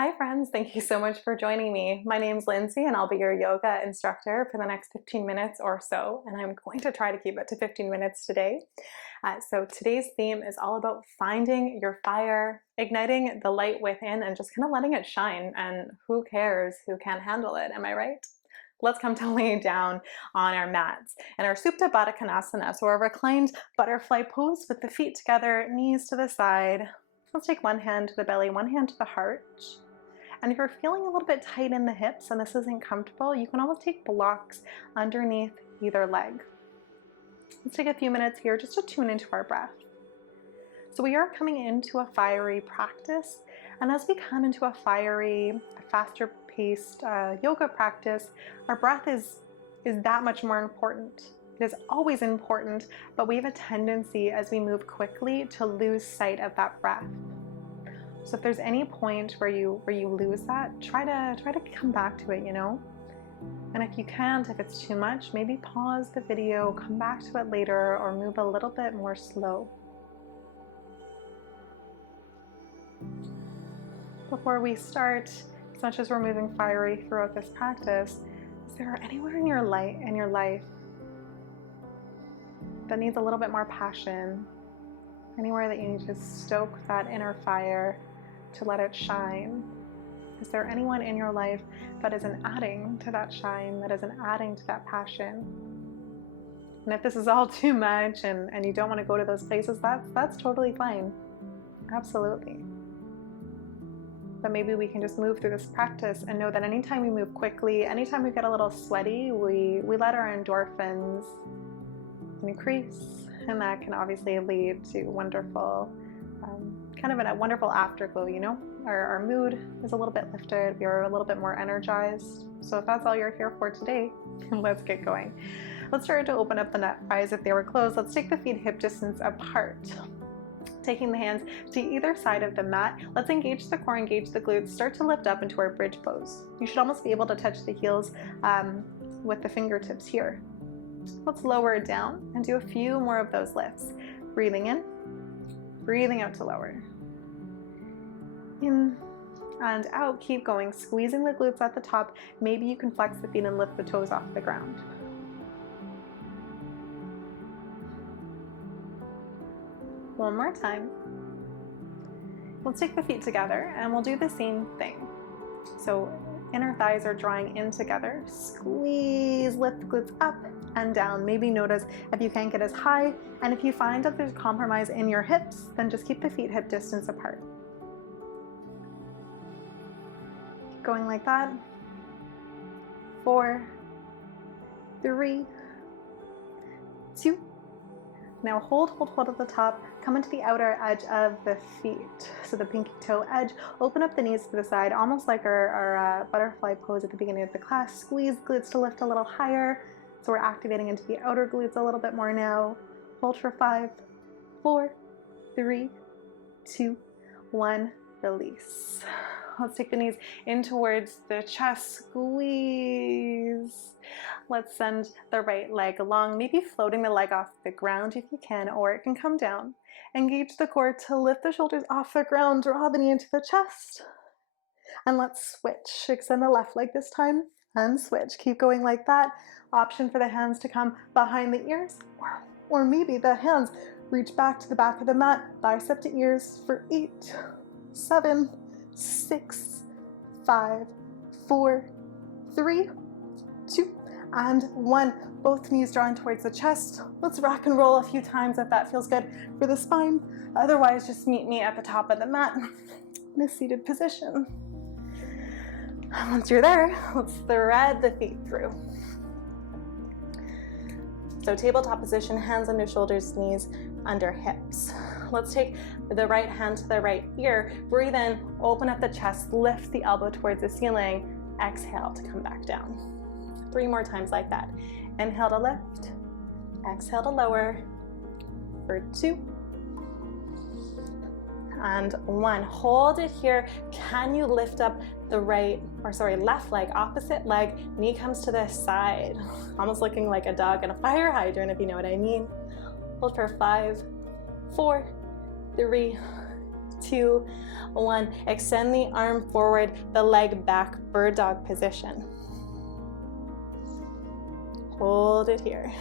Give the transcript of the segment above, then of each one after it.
Hi friends, thank you so much for joining me. My name's Lindsay and I'll be your yoga instructor for the next 15 minutes or so, and I'm going to try to keep it to 15 minutes today. So today's theme is all about finding your fire, igniting the light within and just kind of letting it shine, and who cares who can't handle it, am I right? Let's come to lay down on our mats in our Supta Baddha Konasana, so a reclined butterfly pose with the feet together, knees to the side. Let's take one hand to the belly, one hand to the heart. And if you're feeling a little bit tight in the hips and this isn't comfortable, you can always take blocks underneath either leg. Let's take a few minutes here just to tune into our breath. So we are coming into a fiery practice, and as we come into a fiery, faster paced yoga practice, our breath is that much more important. It is always important, but we have a tendency as we move quickly to lose sight of that breath. So if there's any point where you lose that, try to come back to it, you know? And if you can't, if it's too much, maybe pause the video, come back to it later, or move a little bit more slow. Before we start, as much as we're moving fiery throughout this practice, is there anywhere in your life that needs a little bit more passion? Anywhere that you need to stoke that inner fire to let it shine? Is there anyone in your life that isn't adding to that shine, that isn't adding to that passion? And if this is all too much and you don't want to go to those places, that's totally fine. Absolutely. But maybe we can just move through this practice and know that anytime we move quickly, anytime we get a little sweaty, we let our endorphins increase, and that can obviously lead to wonderful kind of a wonderful afterglow, you know? Our mood is a little bit lifted, we're a little bit more energized. So if that's all you're here for today, let's get going. Let's start to open up the eyes if they were closed. Let's take the feet hip distance apart. Taking the hands to either side of the mat, let's engage the core, engage the glutes, start to lift up into our bridge pose. You should almost be able to touch the heels with the fingertips here. Let's lower it down and do a few more of those lifts. Breathing in, breathing out to lower. In and out, keep going, squeezing the glutes at the top. Maybe you can flex the feet and lift the toes off the ground. One more time. Let's take the feet together and we'll do the same thing. So inner thighs are drawing in together. Squeeze, lift the glutes up and down. Maybe notice if you can't get as high, and if you find that there's compromise in your hips, then just keep the feet hip distance apart. Keep going like that. 4, 3, 2. Now hold at the top, come into the outer edge of the feet. So the pinky toe edge, open up the knees to the side, almost like our butterfly pose at the beginning of the class. Squeeze glutes to lift a little higher. So we're activating into the outer glutes a little bit more now. Hold for 5, 4, 3, 2, 1, release. Let's take the knees in towards the chest, squeeze. Let's send the right leg along, maybe floating the leg off the ground if you can, or it can come down. Engage the core to lift the shoulders off the ground, draw the knee into the chest. And let's switch. Extend the left leg this time and switch. Keep going like that. Option for the hands to come behind the ears, or maybe the hands reach back to the back of the mat, bicep to ears for 8, 7, 6, 5, 4, 3, 2, and 1. Both knees drawn towards the chest. Let's rock and roll a few times if that feels good for the spine. Otherwise, just meet me at the top of the mat in a seated position. Once you're there, let's thread the feet through. So tabletop position, hands under shoulders, knees under hips. Let's take the right hand to the right ear. Breathe in, open up the chest, lift the elbow towards the ceiling. Exhale to come back down. 3 more times like that. Inhale to lift, exhale to lower for 2 and 1. Hold it here. Can you lift up the left leg, opposite leg, knee comes to the side, almost looking like a dog in a fire hydrant, if you know what I mean. Hold for 5, 4, 3, 2, 1. Extend the arm forward, the leg back, bird dog position. Hold it here.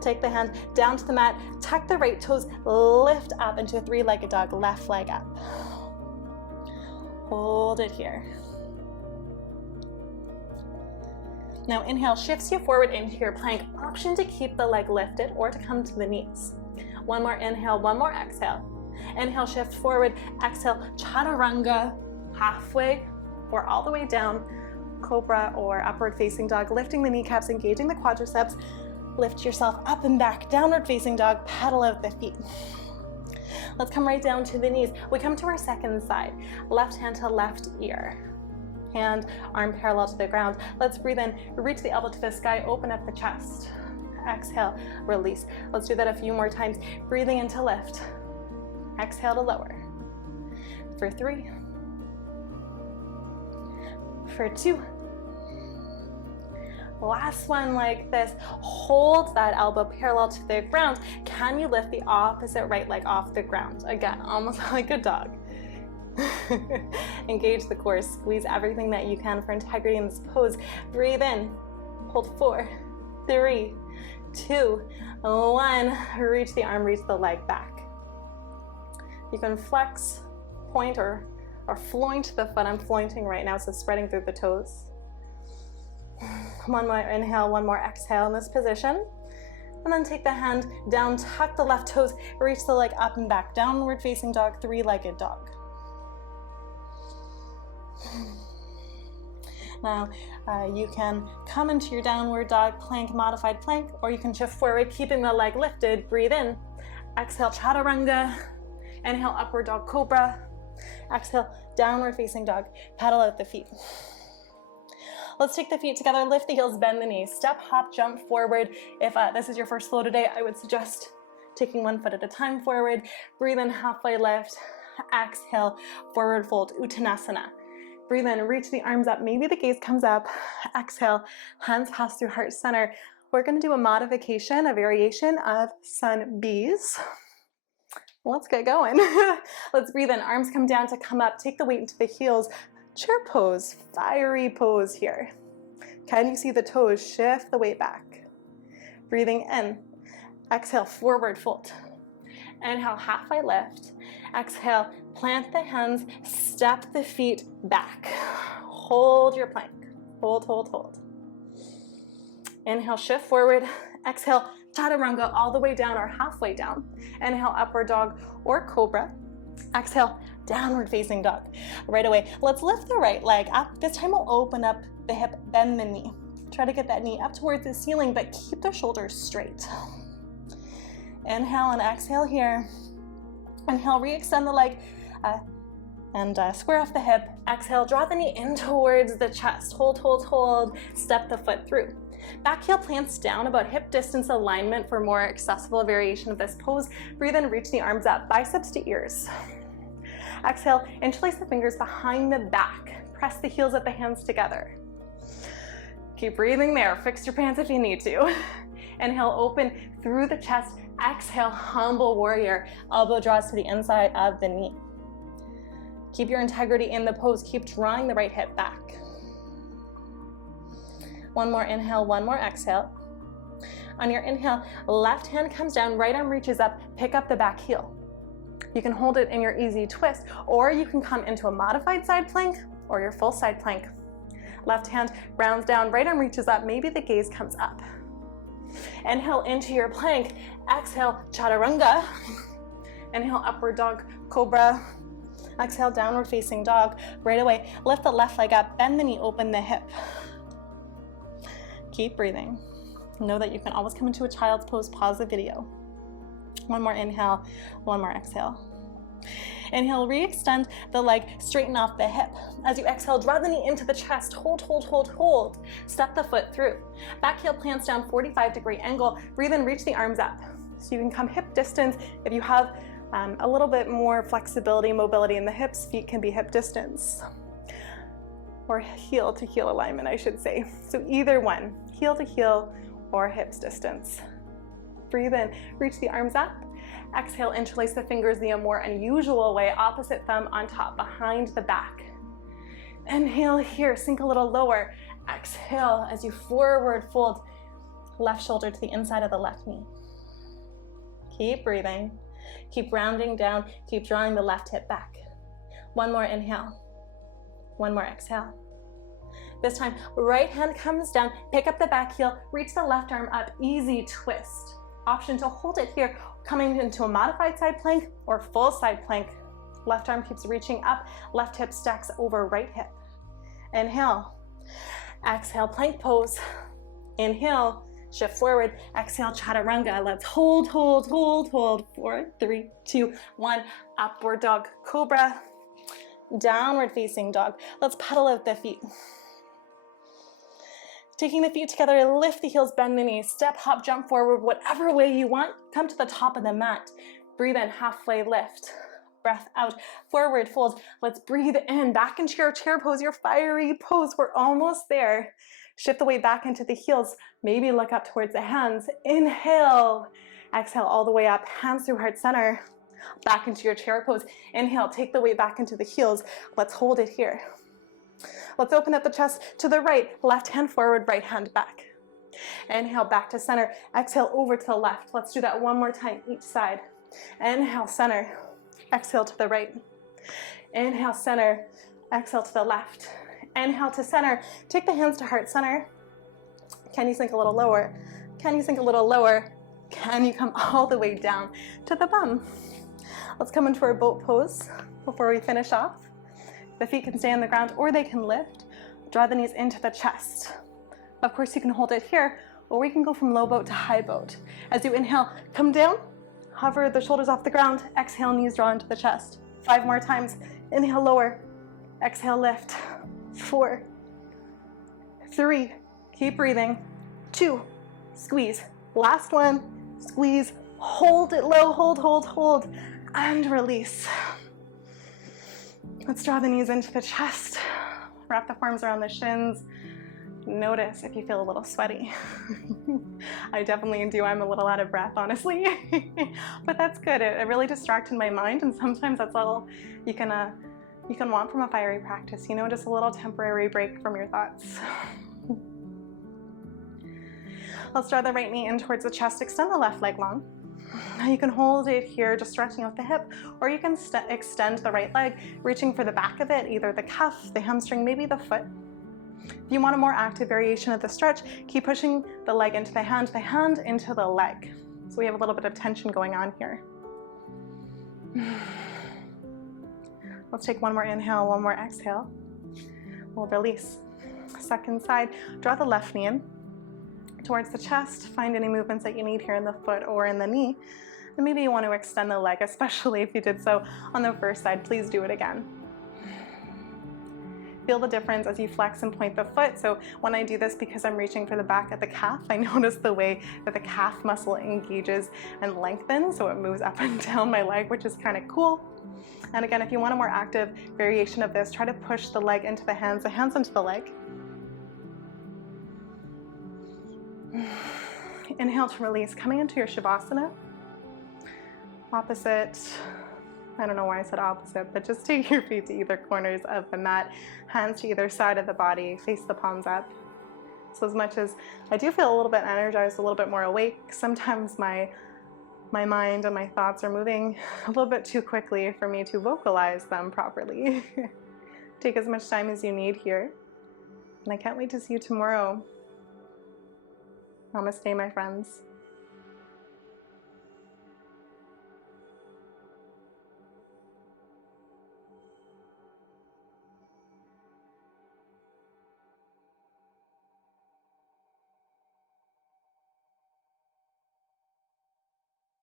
Take the hand down to the mat, tuck the right toes, lift up into a 3-legged dog, left leg up. Hold it here. Now inhale, shifts you forward into your plank. Option to keep the leg lifted or to come to the knees. One more inhale, one more exhale. Inhale, shift forward. Exhale, chaturanga, halfway or all the way down, cobra or upward facing dog, lifting the kneecaps, engaging the quadriceps. Lift yourself up and back, downward facing dog, paddle out the feet. Let's come right down to the knees. We come to our second side. Left hand to left ear. Hand, arm parallel to the ground. Let's breathe in, reach the elbow to the sky, open up the chest. Exhale, release. Let's do that a few more times. Breathing in to lift. Exhale to lower. For 3. For 2. Last one like this. Hold that elbow parallel to the ground. Can you lift the opposite right leg off the ground? Again, almost like a dog. Engage the core, squeeze everything that you can for integrity in this pose. Breathe in, hold 4, 3, 2, 1. Reach the arm, reach the leg back. You can flex, point, or floint the foot. I'm flointing right now, so spreading through the toes. One more inhale, one more exhale in this position. And then take the hand down, tuck the left toes, reach the leg up and back. Downward facing dog, 3-legged dog. Now, you can come into your downward dog, plank, modified plank, or you can shift forward, keeping the leg lifted. Breathe in. Exhale, chaturanga. Inhale, upward dog, cobra. Exhale, downward facing dog. Paddle out the feet. Let's take the feet together, lift the heels, bend the knees. Step, hop, jump forward. If this is your first flow today, I would suggest taking one foot at a time forward. Breathe in, halfway lift. Exhale, forward fold, Uttanasana. Breathe in, reach the arms up. Maybe the gaze comes up. Exhale, hands pass through heart center. We're going to do a modification, a variation of sun bees. Let's get going. Let's breathe in, arms come down to come up. Take the weight into the heels. Chair pose, fiery pose here. Can you see the toes? Shift the weight back. Breathing in. Exhale, forward fold. Inhale, halfway lift. Exhale, plant the hands, step the feet back. Hold your plank. Hold, hold, hold. Inhale, shift forward. Exhale, chaturanga all the way down or halfway down. Inhale, upward dog or cobra. Exhale, downward facing dog. Right away, let's lift the right leg up. This time we'll open up the hip, bend the knee. Try to get that knee up towards the ceiling, but keep the shoulders straight. Inhale and exhale here. Inhale, re-extend the leg and square off the hip. Exhale, draw the knee in towards the chest. Hold, hold, hold. Step the foot through. Back heel plants down about hip distance alignment for more accessible variation of this pose. Breathe in, reach the arms up, biceps to ears. Exhale, interlace the fingers behind the back. Press the heels of the hands together. Keep breathing there. Fix your pants if you need to. Inhale, open through the chest. Exhale, humble warrior. Elbow draws to the inside of the knee. Keep your integrity in the pose. Keep drawing the right hip back. One more inhale, one more exhale. On your inhale, left hand comes down, right arm reaches up, pick up the back heel. You can hold it in your easy twist, or you can come into a modified side plank or your full side plank. Left hand grounds down, right arm reaches up, maybe the gaze comes up. Inhale into your plank, exhale, chaturanga. Inhale, upward dog, cobra. Exhale, downward facing dog. Right away, lift the left leg up, bend the knee, open the hip. Keep breathing. Know that you can always come into a child's pose, pause the video. One more inhale, one more exhale. Inhale, re-extend the leg, straighten off the hip. As you exhale, draw the knee into the chest. Hold, hold, hold, hold. Step the foot through. Back heel plants down, 45-degree angle. Breathe in, reach the arms up. So you can come hip distance. If you have a little bit more flexibility, mobility in the hips, feet can be hip distance. Or heel to heel alignment, I should say. So either one, heel to heel or hips distance. Breathe in, reach the arms up. Exhale, interlace the fingers the more unusual way, opposite thumb on top, behind the back. Inhale here, sink a little lower. Exhale as you forward fold, left shoulder to the inside of the left knee. Keep breathing, keep rounding down, keep drawing the left hip back. One more inhale, one more exhale. This time, right hand comes down, pick up the back heel, reach the left arm up, easy twist. Option to hold it here, coming into a modified side plank or full side plank. Left arm keeps reaching up, left hip stacks over right hip. Inhale, exhale, plank pose. Inhale, shift forward, exhale, chaturanga. Let's hold, hold, hold, hold. 4, 3, 2, 1. Upward dog, cobra, downward facing dog. Let's pedal out the feet. Taking the feet together, lift the heels, bend the knees, step, hop, jump forward, whatever way you want. Come to the top of the mat. Breathe in, halfway lift. Breath out, forward fold. Let's breathe in, back into your chair pose, your fiery pose. We're almost there. Shift the weight back into the heels. Maybe look up towards the hands. Inhale. Exhale all the way up, hands through heart center. Back into your chair pose. Inhale, take the weight back into the heels. Let's hold it here. Let's open up the chest to the right, left hand forward, right hand back. Inhale, back to center. Exhale, over to the left. Let's do that one more time, each side. Inhale, center. Exhale to the right. Inhale, center. Exhale to the left. Inhale to center. Take the hands to heart center. Can you sink a little lower? Can you sink a little lower? Can you come all the way down to the bum? Let's come into our boat pose before we finish off. The feet can stay on the ground or they can lift. Draw the knees into the chest. Of course, you can hold it here, or we can go from low boat to high boat. As you inhale, come down, hover the shoulders off the ground. Exhale, knees draw into the chest. 5 more times. Inhale, lower. Exhale, lift. 4, 3, keep breathing. 2, squeeze. Last one, squeeze. Hold it low, hold, hold, hold, and release. Let's draw the knees into the chest. Wrap the forearms around the shins. Notice if you feel a little sweaty. I definitely do. I'm a little out of breath, honestly. But that's good. It really distracted my mind, and sometimes that's all you can want from a fiery practice, you know, just a little temporary break from your thoughts. Let's draw the right knee in towards the chest. Extend the left leg long. You can hold it here, just stretching out the hip, or you can extend the right leg, reaching for the back of it, either the cuff, the hamstring, maybe the foot. If you want a more active variation of the stretch, keep pushing the leg into the hand into the leg. So we have a little bit of tension going on here. Let's take one more inhale, one more exhale. We'll release. Second side, draw the left knee in towards the chest. Find any movements that you need here in the foot or in the knee. And maybe you want to extend the leg, especially if you did so on the first side. Please do it again. Feel the difference as you flex and point the foot. So when I do this, because I'm reaching for the back of the calf, I notice the way that the calf muscle engages and lengthens, so it moves up and down my leg, which is kind of cool. And again, if you want a more active variation of this, try to push the leg into the hands into the leg. Inhale to release, coming into your Shavasana. Opposite, I don't know why I said opposite, but just take your feet to either corners of the mat, hands to either side of the body, face the palms up. So as much as I do feel a little bit energized, a little bit more awake, sometimes my mind and my thoughts are moving a little bit too quickly for me to vocalize them properly. Take as much time as you need here. And I can't wait to see you tomorrow. Namaste, my friends.